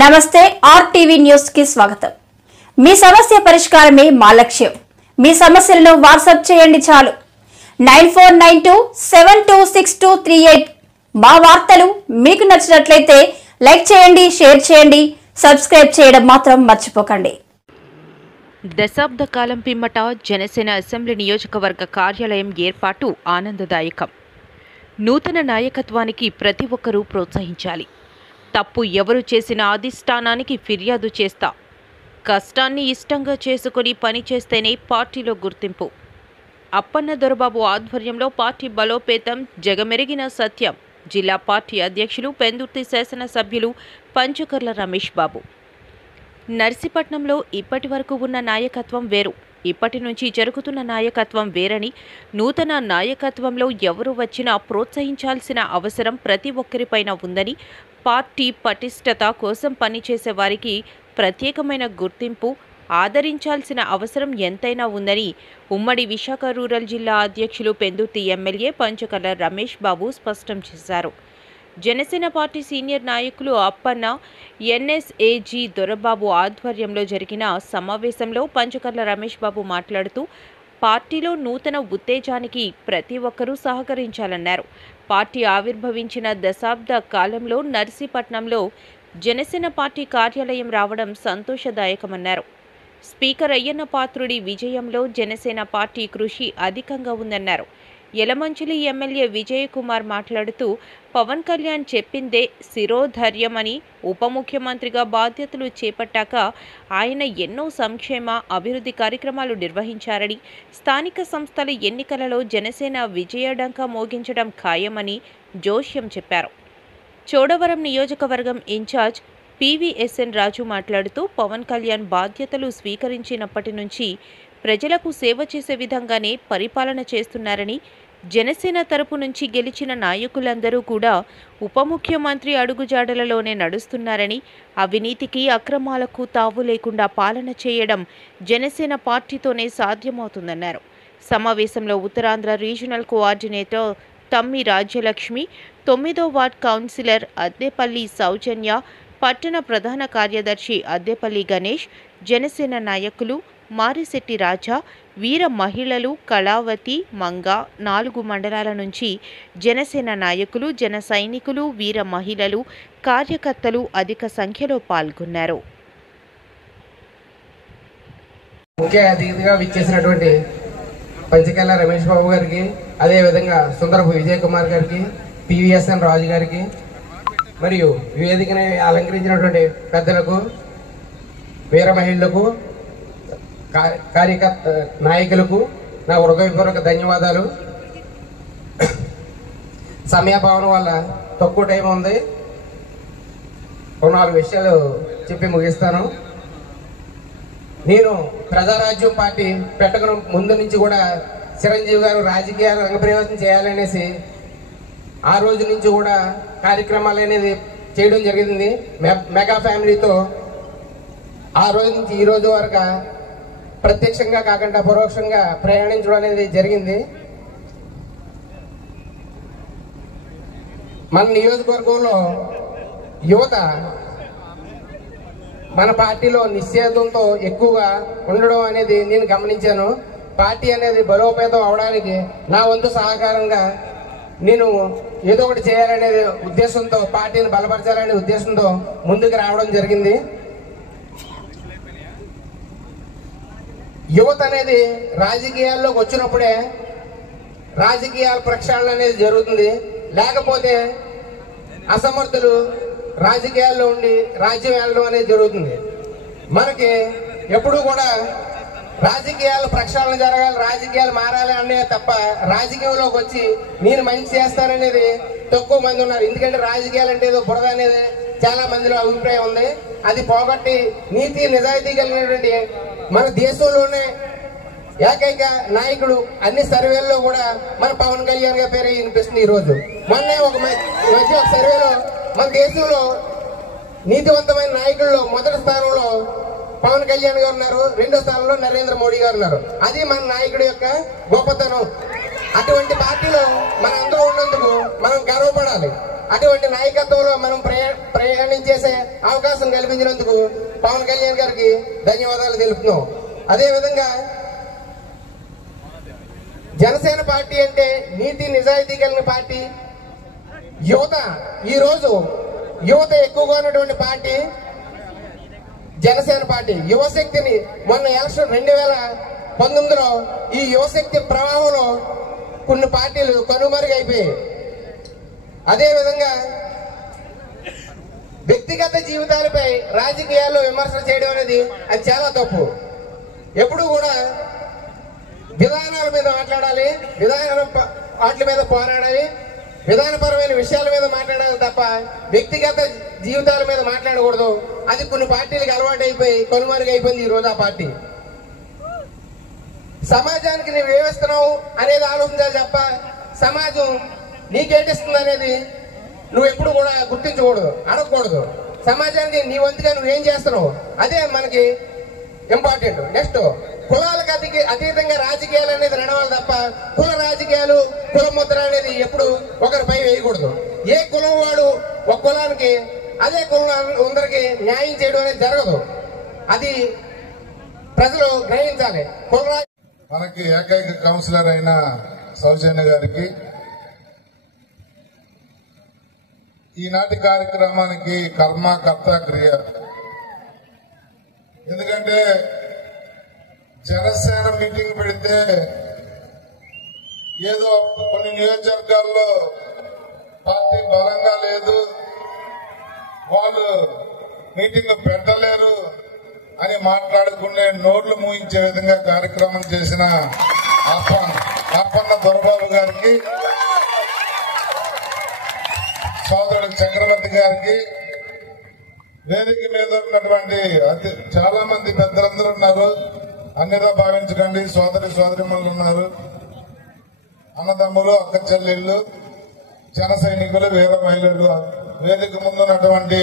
నమస్తే RTV news కి స్వాగతం। మీ సమస్య పరిష్కారమే మా లక్ష్యం। మీ సమస్యలను వాట్సాప్ చేయండి చాలు 9492726238। మా వార్తలు మీకు నచ్చినట్లయితే లైక్ చేయండి, షేర్ చేయండి, సబ్స్క్రైబ్ చేయడం మాత్రం మర్చిపోకండి। దశాబ్ద కాలం పిమ్మట జనసేన అసెంబ్లీ నియోజకవర్గ కార్యాలయం ఏర్పాటు ఆనందదాయకం। నూతన నాయకత్వానికి ప్రతి ఒక్కరూ ప్రోత్సహించాలి। తప్పు ఎవరు చేసిన అధిష్టానానికి ఫిర్యాదు చేస్తా। కష్టాన్ని ఇష్టంగా చేసుకుని పని చేస్తేనే పార్టీలో గుర్తింపు। అప్పన్న దొరబాబు ఆధ్వర్యంలో పార్టీ బలోపేతం జగమెరిగిన సత్యం। జిల్లా పార్టీ అధ్యక్షులు పెందుర్తి శాసనసభ్యులు పంచకర్ల రమేష్ బాబు। నర్సీపట్నంలో ఇప్పటి వరకు ఉన్న నాయకత్వం వేరు, ఇప్పటి నుంచి జరుగుతున్న నాయకత్వం వేరని, నూతన నాయకత్వంలో ఎవరు వచ్చినా ప్రోత్సహించాల్సిన అవసరం ప్రతి ఒక్కరిపైన ఉందని, పార్టీ పటిష్టత కోసం పనిచేసే వారికి ప్రత్యేకమైన గుర్తింపు ఆదరించాల్సిన అవసరం ఎంతైనా ఉందని ఉమ్మడి విశాఖ రూరల్ జిల్లా అధ్యక్షులు పెందుర్తి ఎమ్మెల్యే పంచకర్ల రమేష్ బాబు స్పష్టం చేశారు। జనసేన పార్టీ సీనియర్ నాయకులు అప్పన్న, ఎన్ఎస్ఏజీ దొరబాబు ఆధ్వర్యంలో జరిగిన సమావేశంలో పంచకర్ల రమేష్ బాబు మాట్లాడుతూ పార్టీలో నూతన ఉత్తేజానికి ప్రతి ఒక్కరూ సహకరించాలన్నారు। పార్టీ ఆవిర్భవించిన దశాబ్ద కాలంలో నర్సీపట్నంలో జనసేన పార్టీ కార్యాలయం రావడం సంతోషదాయకమన్నారు। స్పీకర్ అయ్యన్న పాత్రుడి విజయంలో జనసేన పార్టీ కృషి అధికంగా ఉందన్నారు। యలమంచిలి ఎమ్మెల్యే విజయ్ కుమార్ మాట్లాడుతూ పవన్ కళ్యాణ్ చెప్పిందే శిరోధర్యమని, ఉప ముఖ్యమంత్రిగా బాధ్యతలు చేపట్టాక ఆయన ఎన్నో సంక్షేమ అభివృద్ధి కార్యక్రమాలు నిర్వహించారని, స్థానిక సంస్థల ఎన్నికలలో జనసేన విజయడంకా మోగించడం ఖాయమని జోష్యం చెప్పారు। చోడవరం నియోజకవర్గం ఇన్ఛార్జ్ పివిఎస్ఎన్ రాజు మాట్లాడుతూ పవన్ కళ్యాణ్ బాధ్యతలు స్వీకరించినప్పటి నుంచి ప్రజలకు సేవ చేసే విధంగానే పరిపాలన చేస్తున్నారని, జనసేన తరపు నుంచి గెలిచిన నాయకులందరూ కూడా ఉప ముఖ్యమంత్రి అడుగుజాడలలోనే నడుస్తున్నారని, అవినీతికి అక్రమాలకు తావు లేకుండా పాలన చేయడం జనసేన పార్టీతోనే సాధ్యమవుతుందన్నారు। సమావేశంలో ఉత్తరాంధ్ర రీజనల్ కోఆర్డినేటర్ తమ్మి రాజ్యలక్ష్మి, 9వ వార్డ్ కౌన్సిలర్ అద్దేపల్లి సౌజన్య, పట్టణ ప్రధాన కార్యదర్శి అద్దేపల్లి గణేష్, జనసేన నాయకులు మారిశెట్టి రాజా, వీర మహిళలు కళావతి, మంగ, 4 మండలాల నుంచి జనసేన నాయకులు, జన సైనికులు, వీర మహిళలు, కార్యకర్తలు అధిక సంఖ్యలో పాల్గొన్నారు। ముఖ్య అతిథిగా విచ్చేసినటువంటి పంచకర్ల రమేష్ బాబు గారికి, అదేవిధంగా సుందరపు విజయ్ కుమార్ గారికి, పివిఎస్ఎన్ రాజు గారికి, మరియు వేదికని అలంకరించినటువంటి పెద్దలకు, వీర మహిళలకు, కార్యకర్త నాయకులకు నా హృదయపూర్వక ధన్యవాదాలు। సమయాభావం వల్ల తక్కువ టైం ఉంది, 4 విషయాలు చెప్పి ముగిస్తాను। నేను ప్రజారాజ్యం పార్టీ పెట్టక ముందు నుంచి కూడా చిరంజీవి గారు రాజకీయ రంగప్రవేశం చేయాలనేసి ఆ రోజు నుంచి కూడా కార్యక్రమాలు అనేది చేయడం జరిగింది మెగా ఫ్యామిలీతో। ఆ రోజు నుంచి ఈ రోజు వరకు ప్రత్యక్షంగా కాకుండా పరోక్షంగా ప్రయాణించడం అనేది జరిగింది। మన నియోజకవర్గంలో యువత మన పార్టీలో నిశ్చేతంతో ఎక్కువగా ఉండడం అనేది నేను గమనించాను। పార్టీ అనేది బలోపేతం అవడానికి నా వంతు సహకారంగా నేను ఏదో ఒకటి చేయాలనే ఉద్దేశంతో, పార్టీని బలపరచాలనే ఉద్దేశంతో ముందుకు రావడం జరిగింది। యువత అనేది రాజకీయాల్లోకి వచ్చినప్పుడే రాజకీయాల ప్రక్షాళన అనేది జరుగుతుంది, లేకపోతే అసమర్థులు రాజకీయాల్లో ఉండి రాజ్యం వెళ్ళడం అనేది జరుగుతుంది। మనకి ఎప్పుడు కూడా రాజకీయాల ప్రక్షాళన జరగాలి, రాజకీయాలు మారాలి అనే తప్ప రాజకీయంలోకి వచ్చి నేను మంచి చేస్తాననేది తక్కువ మంది ఉన్నారు। ఎందుకంటే రాజకీయాలు అంటే ఏదో బురద అనేది చాలా మందిలో అభిప్రాయం ఉంది। అది పోగొట్టి నీతి నిజాయితీ కలిగినటువంటి మన దేశంలోనే ఏకైక నాయకుడు అన్ని సర్వేల్లో కూడా మన పవన్ కళ్యాణ్ గారి పేరే వినిపిస్తుంది। ఈరోజు మొన్నే ఒక సర్వేలో మన దేశంలో నీతివంతమైన నాయకుల్లో మొదటి స్థానంలో పవన్ కళ్యాణ్ గారు ఉన్నారు, 2వ స్థానంలో నరేంద్ర మోడీ గారు ఉన్నారు। అది మన నాయకుడి యొక్క గొప్పతనం। అటువంటి పార్టీలో మనం అందరూ ఉన్నందుకు మనం గర్వపడాలి। అటువంటి నాయకత్వంలో మనం ప్రయాణించేసే అవకాశం కల్పించినందుకు పవన్ కళ్యాణ్ గారికి ధన్యవాదాలు తెలుపుతున్నాం. అదేవిధంగా జనసేన పార్టీ అంటే నీతి నిజాయితీ కలిగిన పార్టీ. యువత ఈరోజు యువత ఎక్కువగా ఉన్నటువంటి పార్టీ జనసేన పార్టీ. యువశక్తిని మొన్న ఎలక్షన్ 2019లో ఈ యువశక్తి ప్రవాహంలో కొన్ని పార్టీలు కనుమరుగైపోయాయి. అదేవిధంగా వ్యక్తిగత జీవితాలపై రాజకీయాల్లో విమర్శలు చేయడం అనేది అది చాలా తప్పు. ఎప్పుడు కూడా విధానాల మీద మాట్లాడాలి, వాటి మీద పోరాడాలి, విధానపరమైన విషయాల మీద మాట్లాడాలి తప్ప వ్యక్తిగత జీవితాల మీద మాట్లాడకూడదు. అది కొన్ని పార్టీలకు అలవాటు అయిపోయి కనుమరుగైపోయింది ఈ రోజు ఆ పార్టీ. సమాజానికి నువ్వు ఏమిస్తున్నావు అనేది ఆలోచించాలి తప్ప సమాజం నీకేటిస్తుంది అనేది నువ్వు ఎప్పుడు కూడా గుర్తించకూడదు, అడగకూడదు. సమాజానికి నీ వంతుగా నువ్వేం చేస్తున్నావు అదే మనకి ఇంపార్టెంట్. నెక్స్ట్ కులాలకు అతీతంగా రాజకీయాలు అనేది నడవాలి తప్ప కుల రాజకీయాలు, కుల ముద్ర అనేది ఎప్పుడు ఒకరిపై వేయకూడదు. ఏ కులం వాడు ఒక కులానికి అదే కులం అందరికి న్యాయం చేయడం అనేది జరగదు. అది ప్రజలు గ్రహించాలి. మనకి ఏకైక కౌన్సిలర్ అయిన సౌజన్య గారికి ఈనాటి కార్యక్రమానికి కర్మకర్త క్రియ. ఎందుకంటే జనసేన మీటింగ్ పెడితే ఏదో కొన్ని నియోజకవర్గాల్లో పార్టీ బలంగా లేదు, వాళ్ళు మీటింగ్ పెట్టలేరు అని మాట్లాడుకునే నోళ్లు మూయించే విధంగా కార్యక్రమం చేసిన అప్పన్న దొరబాబు గారికి, సోదరుడు చక్రవర్తి గారికి, వేదిక మీద ఉన్నటువంటి చాలా మంది పెద్దలందరూ ఉన్నారు. అన్నిగా భావించకండి, సోదరిమణులు ఉన్నారు, అన్నదమ్ములు, అక్క చెల్లెళ్ళు, జన సైనికులు, వీర మహిళలు, వేదిక ముందున్నటువంటి